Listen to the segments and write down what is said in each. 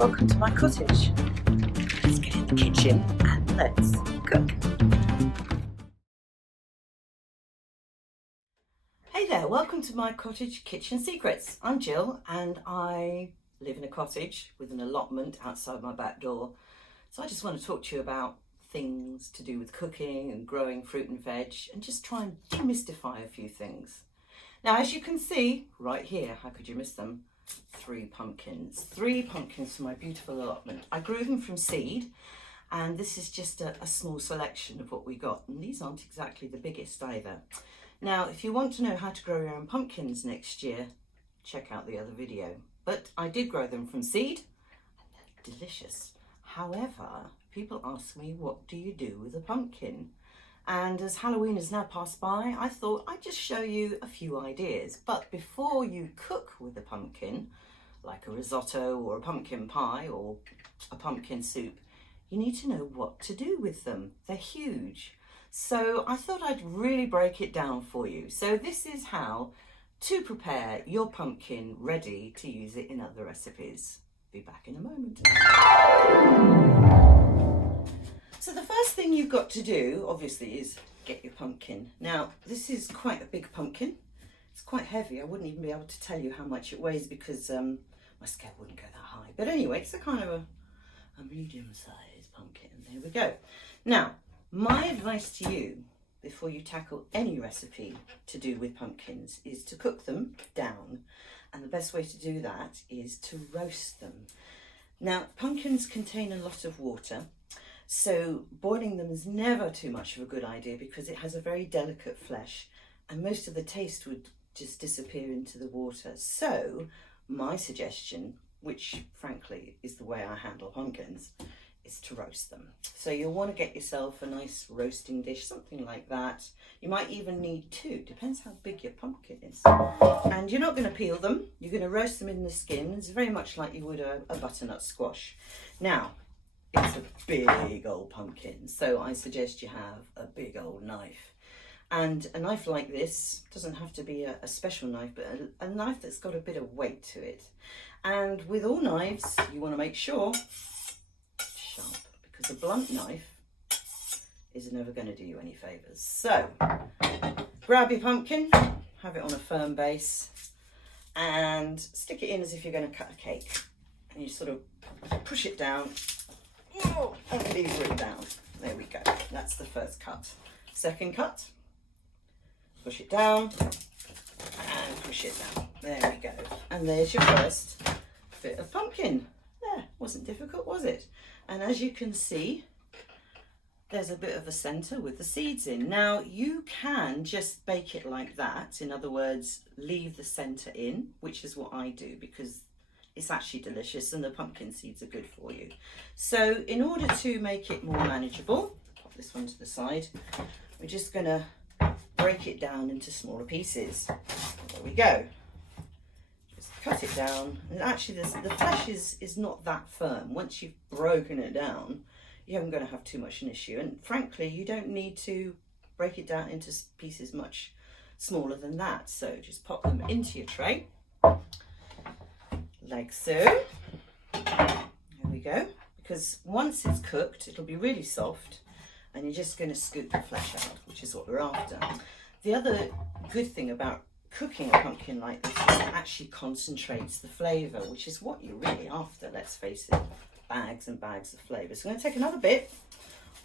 welcome to my cottage. Let's get in the kitchen and let's cook. Hey there, welcome to my cottage kitchen secrets. I'm Jill and I live in a cottage with an allotment outside my back door. So I just want to talk to you about things to do with cooking and growing fruit and veg and just try and demystify a few things. Now, as you can see right here, how could you miss them? 3 pumpkins for my beautiful allotment. I grew them from seed, and this is just a small selection of what we got, and these aren't exactly the biggest either. Now, if you want to know how to grow your own pumpkins next year, check out the other video. But I did grow them from seed, and they're delicious. However, people ask me, what do you do with a pumpkin? And as Halloween has now passed by, I thought I'd just show you a few ideas. But before you cook with a pumpkin, like a risotto or a pumpkin pie or a pumpkin soup, you need to know what to do with them. They're huge. So I thought I'd really break it down for you. So this is how to prepare your pumpkin ready to use it in other recipes. Be back in a moment. So the first thing you've got to do, obviously, is get your pumpkin. Now, this is quite a big pumpkin. It's quite heavy. I wouldn't even be able to tell you how much it weighs because my scale wouldn't go that high. But anyway, it's a kind of a medium-sized pumpkin. There we go. Now, my advice to you before you tackle any recipe to do with pumpkins is to cook them down. And the best way to do that is to roast them. Now, pumpkins contain a lot of water. So boiling them is never too much of a good idea because it has a very delicate flesh and most of the taste would just disappear into the water. So my suggestion, which frankly is the way I handle pumpkins, is to roast them. So you'll want to get yourself a nice roasting dish, something like that. You might even need 2, depends how big your pumpkin is. And you're not going to peel them, you're going to roast them in the skins, very much like you would a butternut squash. Now, it's a big old pumpkin, so I suggest you have a big old knife. And a knife like this doesn't have to be a special knife, but a knife that's got a bit of weight to it. And with all knives, you want to make sure it's sharp, because a blunt knife is never going to do you any favours. So, grab your pumpkin, have it on a firm base, and stick it in as if you're going to cut a cake. And you sort of push it down. Oh, and lever it down. There we go. That's the first cut. Second cut. Push it down and push it down. There we go. And there's your first bit of pumpkin. There, wasn't difficult, was it? And as you can see, there's a bit of a centre with the seeds in. Now, you can just bake it like that. In other words, leave the centre in, which is what I do because it's actually delicious and the pumpkin seeds are good for you. So in order to make it more manageable, pop this one to the side, we're just going to break it down into smaller pieces. There we go. Just cut it down. And actually the flesh is not that firm. Once you've broken it down, you haven't going to have too much an issue. And frankly, you don't need to break it down into pieces much smaller than that. So just pop them into your tray. Like so. There we go. Because once it's cooked, it'll be really soft and you're just going to scoop the flesh out, which is what we're after. The other good thing about cooking a pumpkin like this is it actually concentrates the flavour, which is what you're really after, let's face it. Bags and bags of flavour. So I'm going to take another bit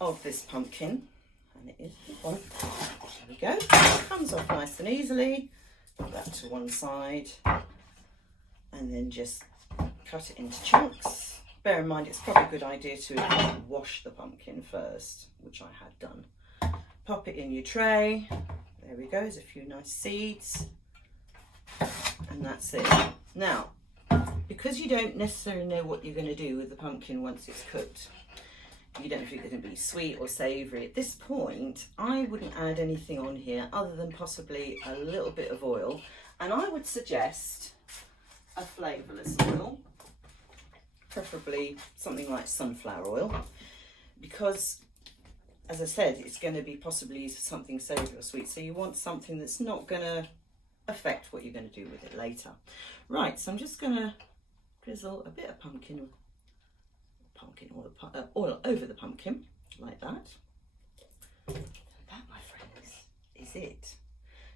of this pumpkin, and it is this one. There we go. It comes off nice and easily. Put that to one side. And then just cut it into chunks. Bear in mind, it's probably a good idea to wash the pumpkin first, which I had done. Pop it in your tray. There we go, there's a few nice seeds. And that's it. Now, because you don't necessarily know what you're going to do with the pumpkin once it's cooked, you don't know if it's going to be sweet or savoury. At this point, I wouldn't add anything on here other than possibly a little bit of oil. And I would suggest a flavourless oil, preferably something like sunflower oil, because as I said, it's going to be possibly something savoury or sweet, so you want something that's not going to affect what you're going to do with it later. Right, so I'm just going to drizzle a bit of pumpkin pumpkin oil over the pumpkin, like that. That, my friends, is it.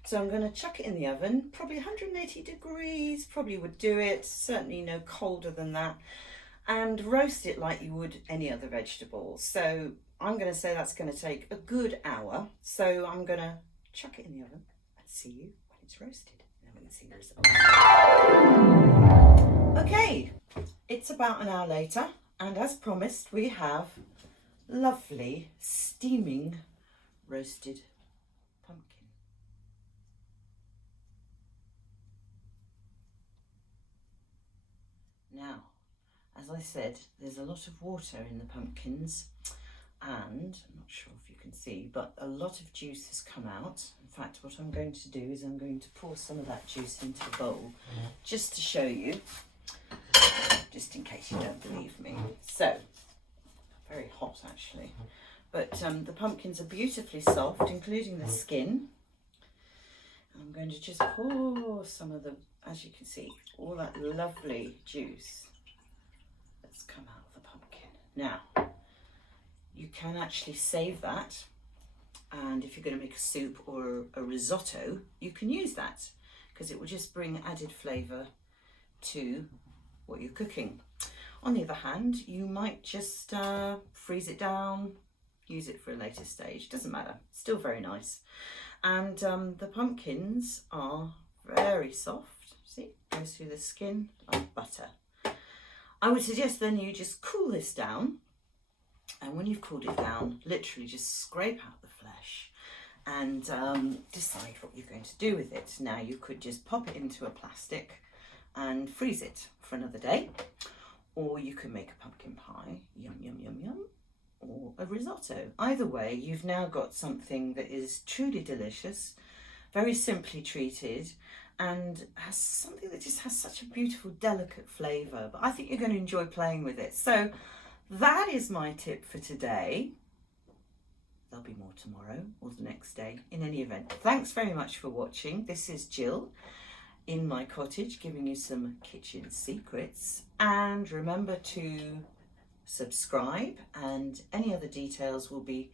So I'm going to chuck it in the oven, probably 180 degrees, probably would do it, certainly no colder than that, and roast it like you would any other vegetable. So I'm going to say that's going to take a good hour. So I'm going to chuck it in the oven and see you when it's roasted. And then we can see the result. Okay, it's about an hour later, and as promised, we have lovely steaming roasted pumpkin. Now, as I said, there's a lot of water in the pumpkins, and I'm not sure if you can see, but a lot of juice has come out. In fact, what I'm going to do is I'm going to pour some of that juice into a bowl just to show you, just in case you don't believe me. So, very hot actually, but the pumpkins are beautifully soft, including the skin. I'm going to just pour some of the, as you can see, all that lovely juice that's come out of the pumpkin. Now, you can actually save that, and if you're going to make a soup or a risotto, you can use that because it will just bring added flavour to what you're cooking. On the other hand, you might just freeze it down, use it for a later stage, doesn't matter, still very nice. And the pumpkins are very soft, see, goes through the skin like butter. I would suggest then you just cool this down, and when you've cooled it down, literally just scrape out the flesh and decide what you're going to do with it. Now, you could just pop it into a plastic and freeze it for another day, or you can make a pumpkin pie, yum, yum, yum, yum, or a risotto. Either way, you've now got something that is truly delicious, very simply treated, and has something that just has such a beautiful, delicate flavour. But I think you're going to enjoy playing with it. So that is my tip for today. There'll be more tomorrow or the next day. In any event, thanks very much for watching. This is Jill in my cottage, giving you some kitchen secrets. And remember to subscribe, and any other details will be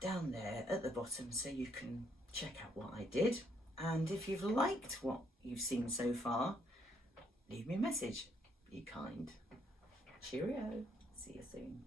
down there at the bottom so you can check out what I did. And if you've liked what you've seen so far, leave me a message. Be kind. Cheerio. See you soon.